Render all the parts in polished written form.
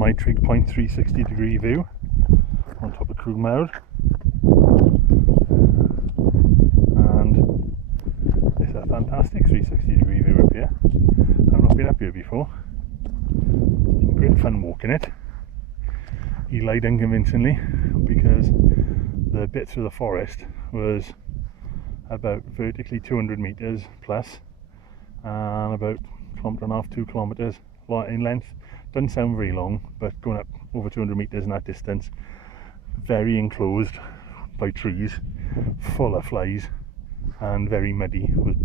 my trig point 360 degree view on top of Crug Mawr, and it's a fantastic 360 degree view up here. I've not been up here before. It's been great fun walking it. He lied unconvincingly because the bit through the forest was about vertically 200 meters plus and about 1.5 to 2 kilometers in length. Doesn't sound very long, but going up over 200 meters in that distance, very enclosed by trees, full of flies and very muddy, was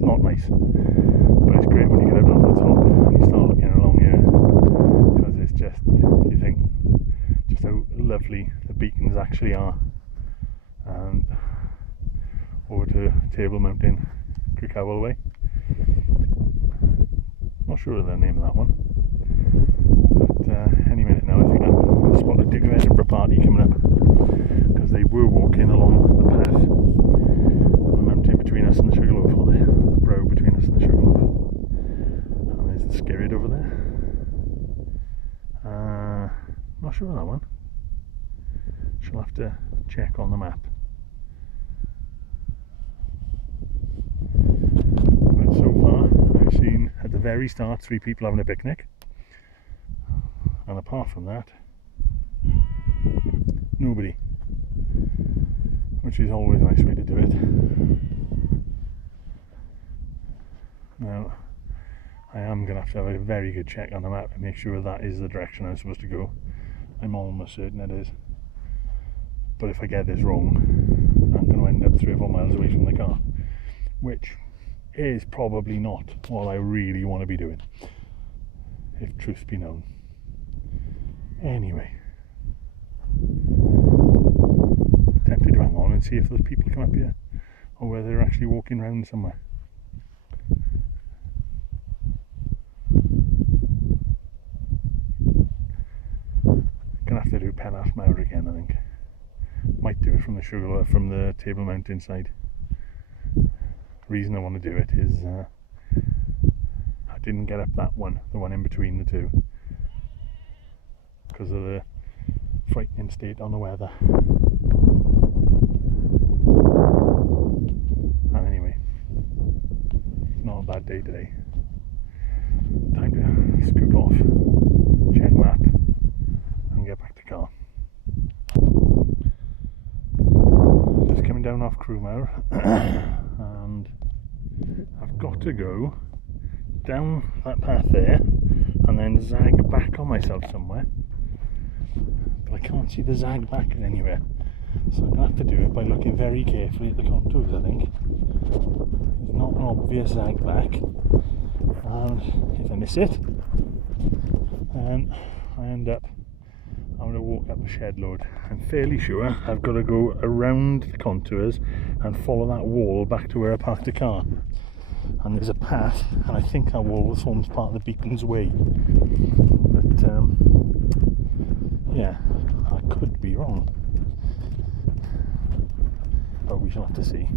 not nice. But it's great when you get out on the top and you start looking along here, because it's just, you think just how lovely the beacons actually are. And over to Table Mountain, Crug Mawr way. Not sure of the name of that one, but any minute now I think I've spotted Duke of Edinburgh party coming up, because they were walking along the path on the mountain between us and the Sugarloaf, or the brow between us and the Sugarloaf. And there's the Skerrid over there. Not sure of that one. Shall have to check on the map. But so far I've seen at the very start 3 people having a picnic, and apart from that nobody, which is always a nice way to do it. Now I am going to have a very good check on the map and make sure that is the direction I'm supposed to go. I'm almost certain it is, but if I get this wrong I'm going to end up 3 or 4 miles away from the car, which is probably not what I really want to be doing, if truth be known. Anyway, tempted to hang on and see if those people come up here, or whether they're actually walking around somewhere. Gonna have to do Crug Mawr again, I think. Might do it from the Table Mountain side. Reason I want to do it is I didn't get up that one, the one in between the two, because of the frightening state on the weather. And anyway, not a bad day today. Time to scoot off, check map and get back to car. Just coming down off Crug Mawr and I've got to go down that path there and then zag back on myself somewhere, but I can't see the zag back anywhere, so I'm going to have to do it by looking very carefully at the contours. I think it's not an obvious zag back, and if I miss it then I end up having to walk up a shed load. I'm fairly sure I've got to go around the contours and follow that wall back to where I parked the car, and there's a path, and I think that wall forms part of the beacon's way, but yeah, I could be wrong, but we shall have to see.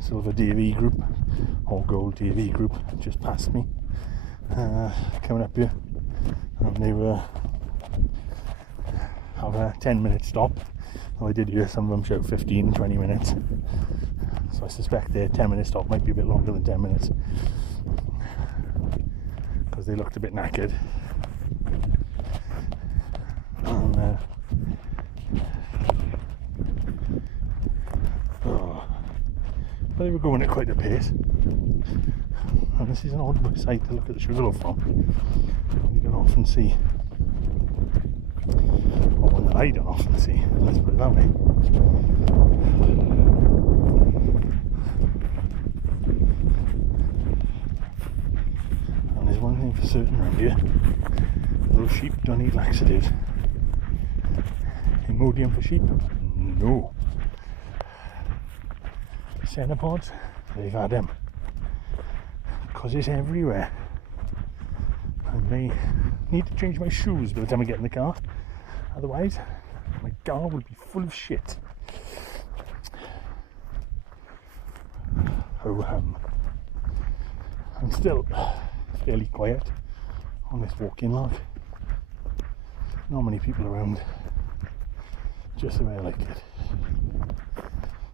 Silver DV group, or gold DV group, just passed me coming up here, and they were have a 10-minute stop. I did hear some of them shout 15-20 minutes, so I suspect their 10-minute stop might be a bit longer than 10 minutes, because they looked a bit knackered. And but they were going at quite a pace, and this is an odd site to look at the Sugarloaf from. You don't often see, or one that I don't often see, let's put it that way. And there's one thing for certain around here: those sheep don't eat laxatives. Imodium for sheep? No. Cenopods? They've had them, because it's everywhere. I may need to change my shoes by the time I get in the car, otherwise my car will be full of shit. Oh, I'm still fairly quiet on this walking log. Not many people around, just the way I like it.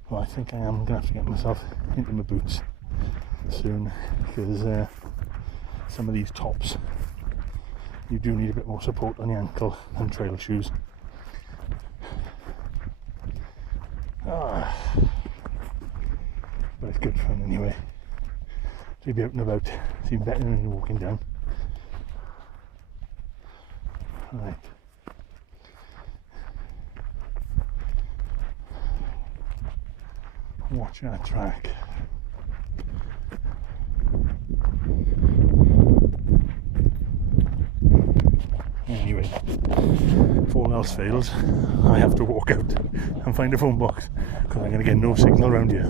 Well, I think I am going to have to get myself into my boots soon, because some of these tops, you do need a bit more support on the ankle than trail shoes. But it's good fun anyway. To be out and about, it's even better than walking down. Right. Watch that track. Anyway, if all else fails, I have to walk out and find a phone box because I'm going to get no signal around here.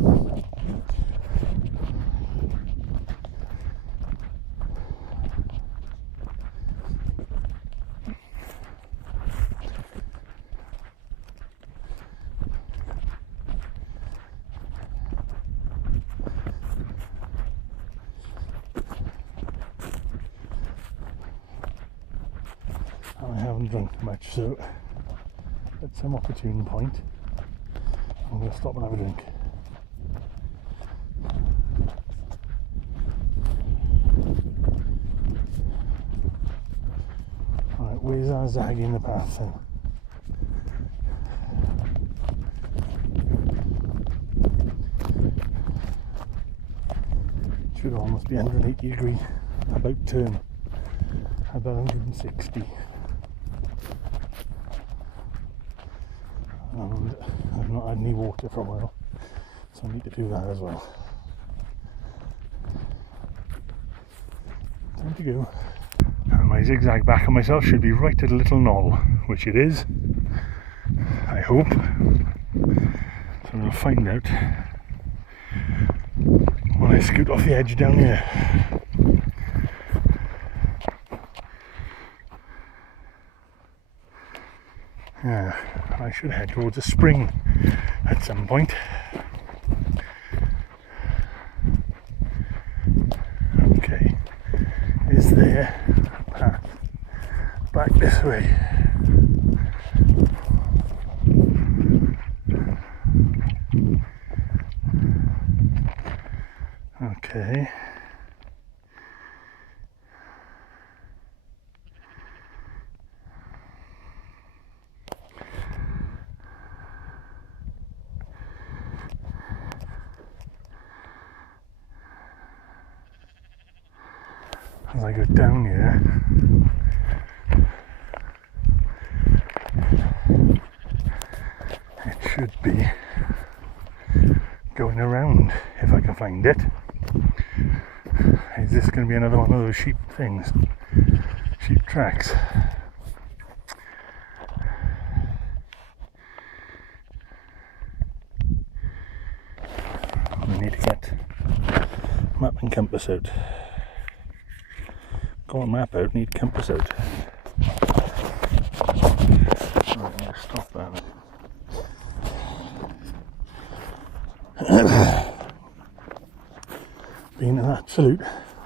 I haven't drunk much, so at some opportune point I'm going to stop and have a drink. Alright, where's our zag in the path then? Should almost be 180 degrees, about turn, about 160. And I've not had any water for a while, so I need to do that as well. Time to go. And my zigzag back on myself should be right at a little knoll, which it is, I hope. So we'll find out when I scoot off the edge down here. Yeah, I should head towards a spring at some point. Okay, is there a path back this way? Okay. As I go down here, it should be going around if I can find it. Is this going to be another one of those sheep things? Sheep tracks? I need to get map and compass out. Got a map out, need compass out. Right, I'm going to stop that. Been an absolute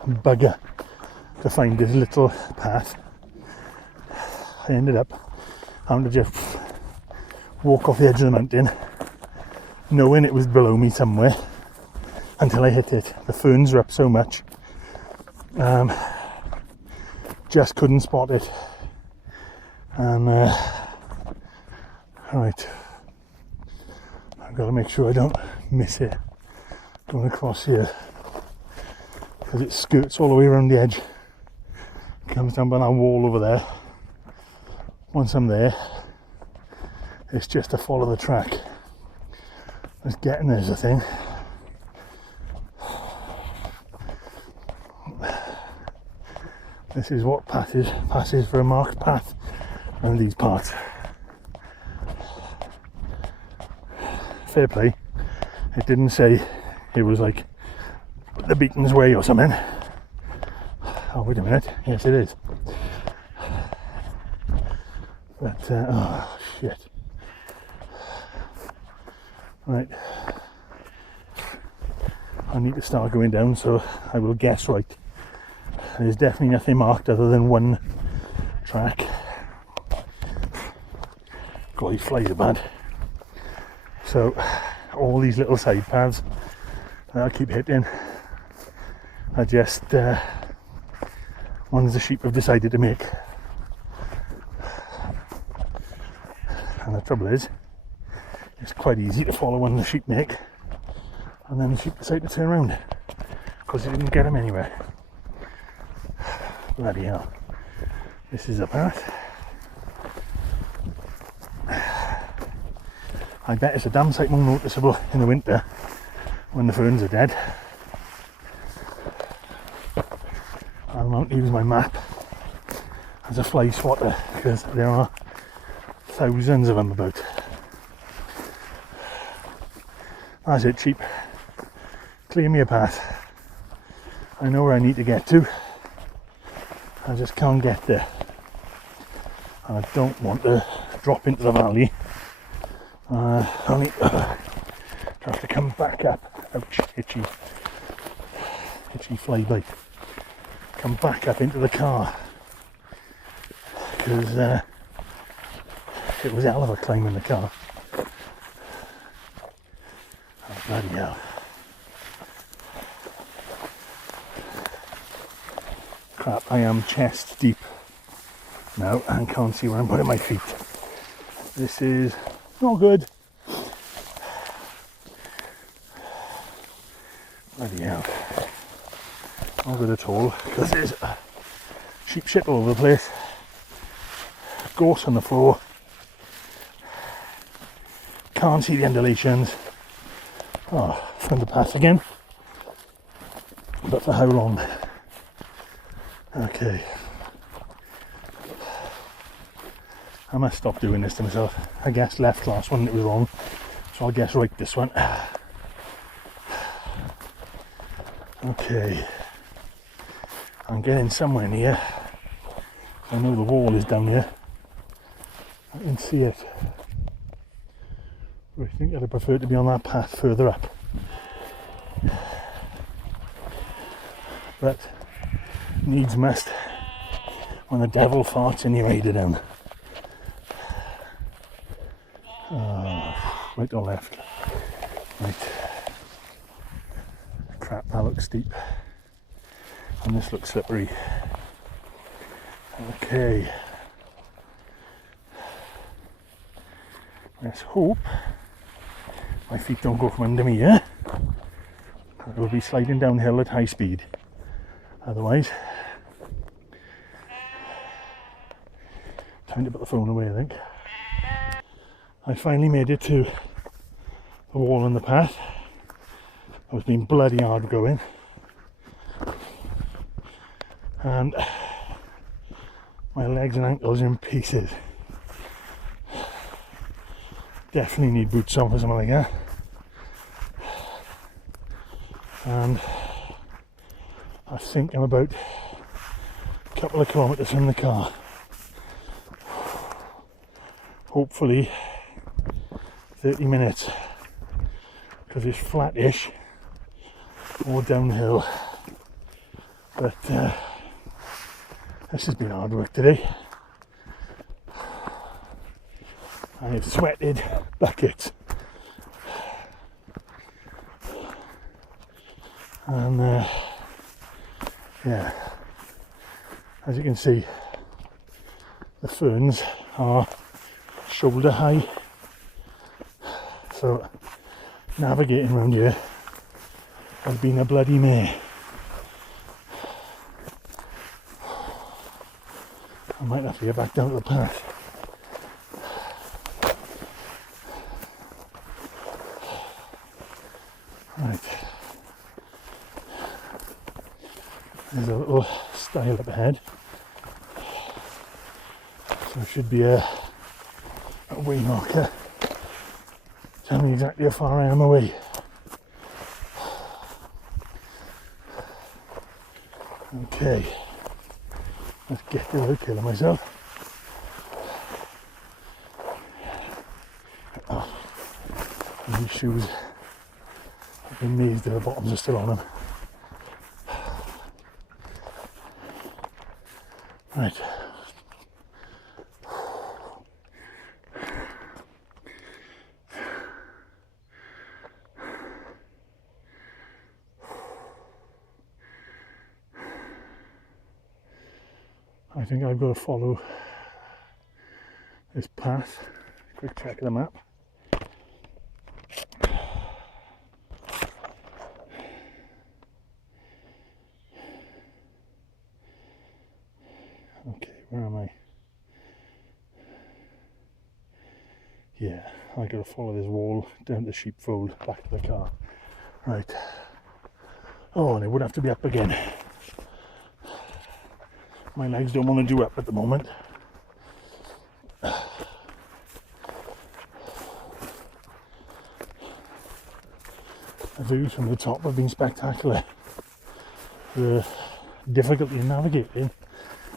bugger to find this little path. I ended up having to just walk off the edge of the mountain, knowing it was below me somewhere, until I hit it. The ferns were up so much. Just couldn't spot it. And right, I've got to make sure I don't miss it going across here, because it skirts all the way around the edge, comes down by that wall over there. Once I'm there, it's just to follow the track. It's getting there's a thing. This is what passes for a marked path around these parts. Fair play. It didn't say it was like the Beacon's Way or something. Oh, wait a minute. Yes, it is. But, oh, shit. Right. I need to start going down, so I will guess right there's definitely nothing marked other than one track. God, these flies are bad. So all these little side paths that I keep hitting are just ones the sheep have decided to make. And the trouble is, it's quite easy to follow one the sheep make, and then the sheep decide to turn around because they didn't get them anywhere. Bloody hell. This is a path. I bet it's a damn sight more noticeable in the winter when the ferns are dead. I'll not use my map as a fly swatter because there are thousands of them about. That's it, sheep. Clear me a path. I know where I need to get to. I just can't get there. I don't want to drop into the valley. I'll need to have to come back up. Ouch, itchy fly bite. Come back up into the car because it was a hell of a climb in the car. Oh, bloody hell. Crap, I am chest deep now and can't see where I'm putting my feet. This is not good. Bloody hell. Not good at all because there's sheep shit all over the place. Gorse on the floor. Can't see the undulations. Oh, found the path again. But for how long? Okay. I must stop doing this to myself. I guessed left last one, it was wrong. So I'll guess right this one. Okay. I'm getting somewhere near. I know the wall is down here. I can see it. But I think I'd prefer to be on that path further up. But needs must when the devil farts and you eider down. Right or left? Right. Crap, that looks steep. And this looks slippery. Okay. Let's hope my feet don't go from under me, yeah? I will be sliding downhill at high speed. Otherwise, time to put the phone away, I think. I finally made it to the wall on the path. I was being bloody hard going. And my legs and ankles are in pieces. Definitely need boots on for something like that. And I think I'm about a couple of kilometres from the car. Hopefully 30 minutes because it's flattish or downhill. But this has been hard work today. I've sweated buckets. And yeah, as you can see, the ferns are shoulder high, so navigating around here has been a bloody mare. I might have to get back down to the path. Right, there's a little stile up ahead, so it should be a way marker. Tell me exactly how far I am away. Okay, let's get there without killing myself. Oh, these shoes, I've been amazed that the bottoms are still on them. Right. I think I've got to follow this path. Quick check of the map. Okay, where am I? Yeah, I got to follow this wall down the sheepfold back to the car. Right. Oh, and it would have to be up again. My legs don't want to do up at the moment. The views from the top have been spectacular. The difficulty in navigating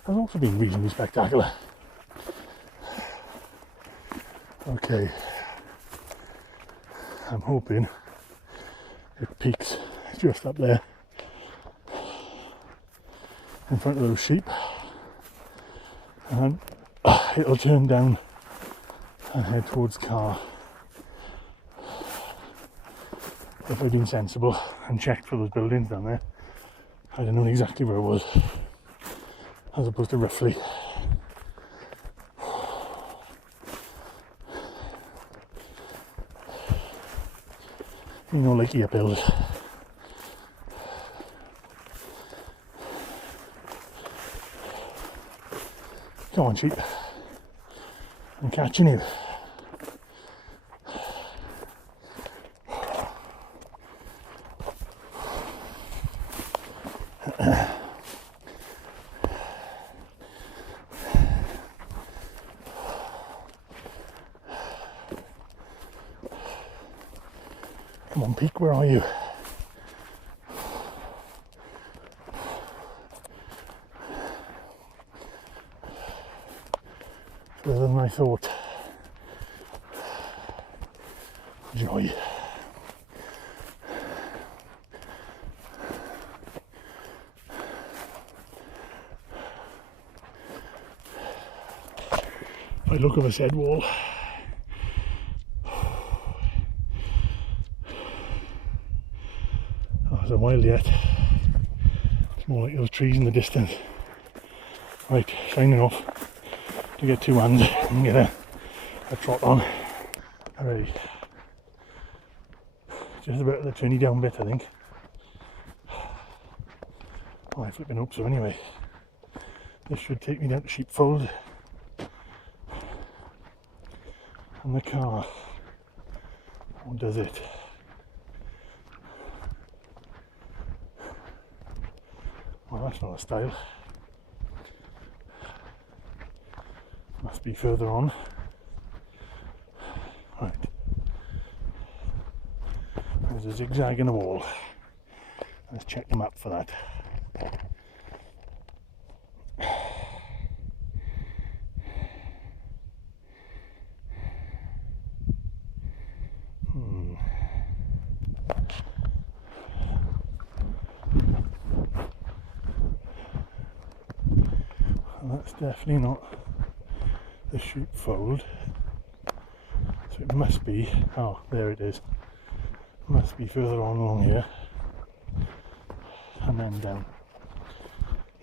has also been reasonably spectacular. Okay, I'm hoping it peaks just up there in front of those sheep, and it'll turn down and head towards Car. If I'd been sensible and checked for those buildings down there, I'd have known exactly where it was, as opposed to roughly. You know, like ear bills. Come on, sheep. I'm catching you. Come on, Peak, where are you? Further than I thought. Joy. If I look over said wall, a while yet. It's more like those trees in the distance. Right, signing off to get 2 hands and get a trot on. Alright, just about the turny down bit, I think. Oh, I flipping hope so anyway. This should take me down to Sheepfold and the car. Or does it? Well, that's not a style. Must be further on. Right. There's a zigzag in the wall. Let's check the map for that. That's definitely not the sheepfold, so it must be, oh there it is, must be further on along here and then down.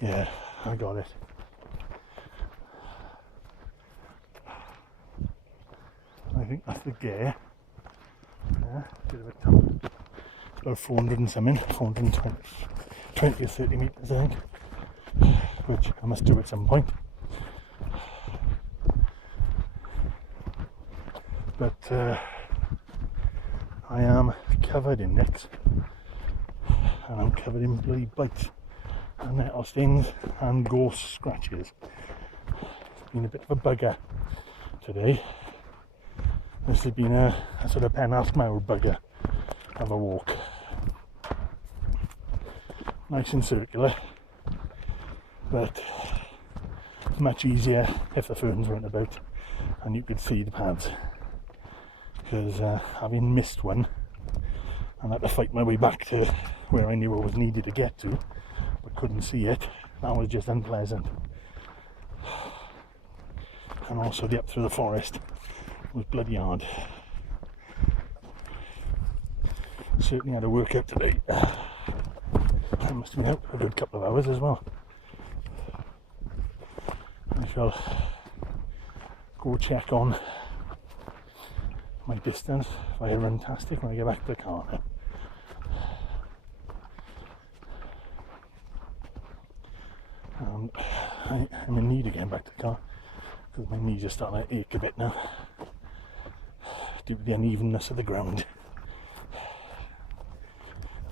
Yeah, I got it. I think that's the gear. Yeah, bit of a tumble. It's about 400 and something, 420 or 30 metres I think, which I must do at some point. But I am covered in nicks, and I'm covered in bloody bites and nettle stings and gorse scratches. It's been a bit of a bugger today. This has been a sort of Crug Mawr bugger of a walk. Nice and circular, but much easier if the ferns weren't about and you could see the paths. Because having missed one and had to fight my way back to where I knew I was needed to get to but couldn't see it, that was just unpleasant. and also the up through the forest was bloody hard. Certainly had a workout today. I must have been out a good couple of hours as well. I shall go check on my distance via Runtastic when I get back to the car now. I'm in need of getting back to the car because my knees are starting to ache a bit now due to the unevenness of the ground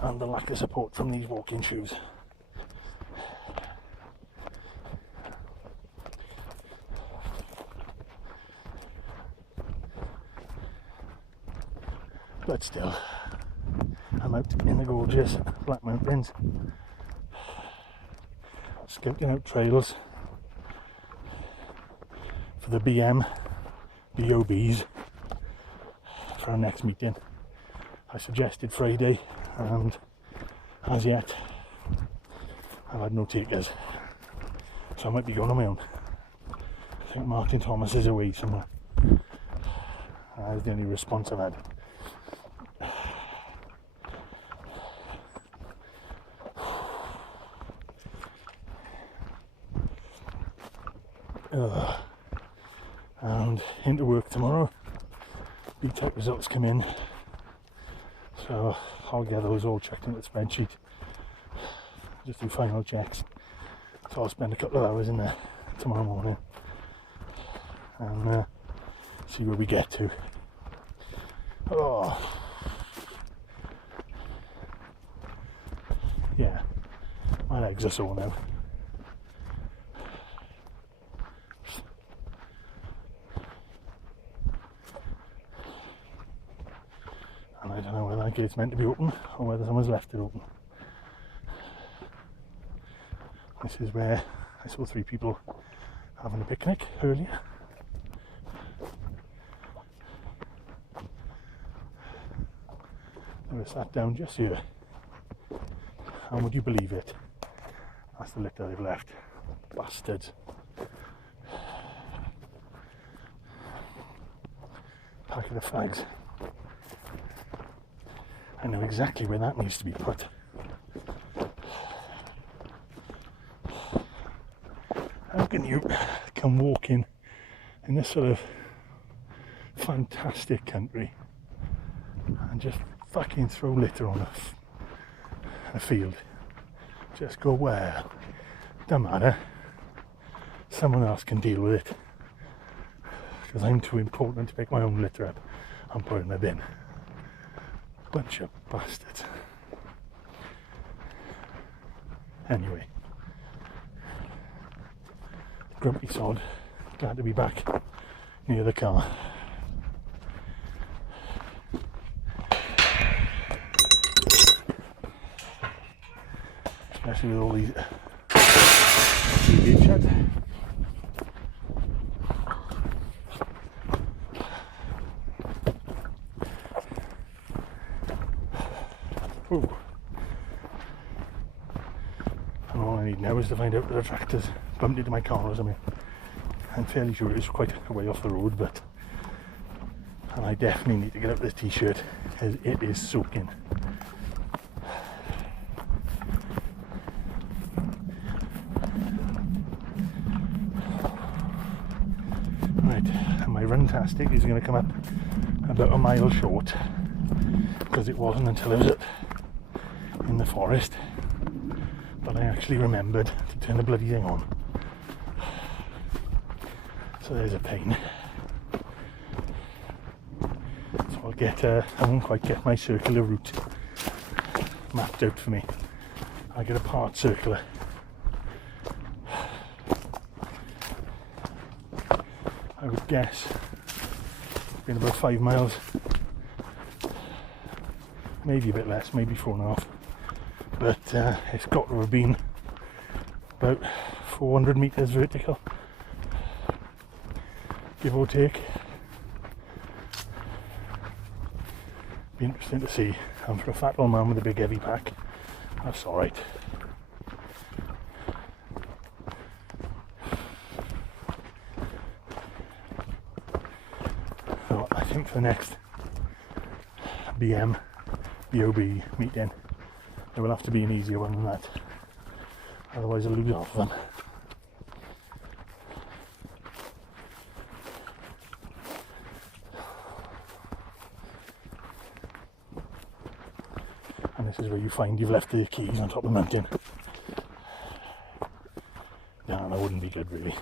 and the lack of support from these walking shoes. But still, I'm out in the gorgeous Black Mountains, scouting out trails for the BOBs for our next meeting. I suggested Friday, and as yet I've had no takers, so I might be going on my own. I think Martin Thomas is away somewhere. That was the only response I've had. And into work tomorrow. B-Tech results come in, so I'll get those all checked into the spreadsheet, just do final checks. So I'll spend a couple of hours in there tomorrow morning and see where we get to. Oh yeah, my legs are sore now. And I don't know whether that gate's meant to be open or whether someone's left it open. This is where I saw 3 people having a picnic earlier. They were sat down just here. And would you believe it? That's the litter they've left. Bastards. Packet of fags. I know exactly where that needs to be put. How can you come walking in this sort of fantastic country and just fucking throw litter on a field? Just go, well, don't matter, someone else can deal with it because I'm too important to pick my own litter up and put it in the bin. Bunch of bastards. Anyway, grumpy sod, glad to be back near the car. Especially with all these gates shut. Ooh. And all I need now is to find out that the tractor's bumped into my car or something. I'm fairly sure it's quite a way off the road, but and I definitely need to get out this t-shirt because it is soaking. Right, and my Runtastic is going to come up about a mile short because it wasn't until I was in the forest but I actually remembered to turn the bloody thing on. So there's a pain. So I'll get, I won't quite get my circular route mapped out for me. I'll get a part circular. I would guess it's been about 5 miles, maybe a bit less, maybe 4.5, but it's got to have been about 400 meters vertical, give or take. Be interesting to see, and for a fat old man with a big heavy pack, that's alright. think for the next BOB meeting there will have to be an easier one than that, otherwise I'll lose half of them. And this is where you find you've left the keys on top of the mountain. Yeah, that wouldn't be good really.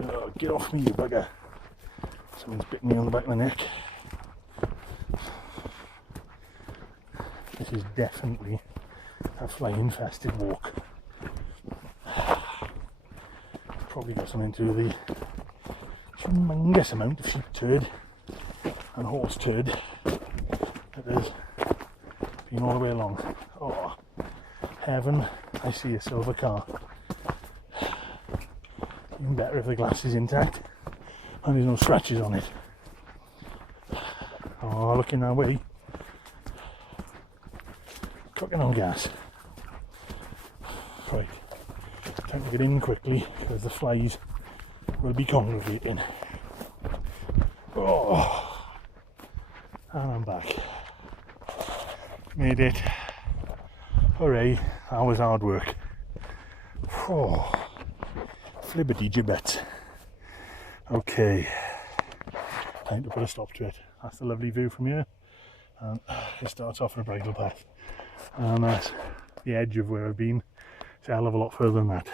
Oh, get off me, you bugger. Someone's bitten me on the back of the neck. This is definitely a fly infested walk. Probably got something to do with the humongous amount of sheep turd and horse turd that has been all the way along. Oh, heaven, I see a silver car. Even better if the glass is intact and there's no scratches on it. Oh, looking that way. Cooking on gas. Right, time to get in quickly because the flies will be congregating. Oh, and I'm back. Made it. Hooray, that was hard work. Oh, flibbity gibbet. Okay, time to put a stop to it. That's the lovely view from here. And it starts off on a bridle path. And that's the edge of where I've been. It's a hell of a lot further than that.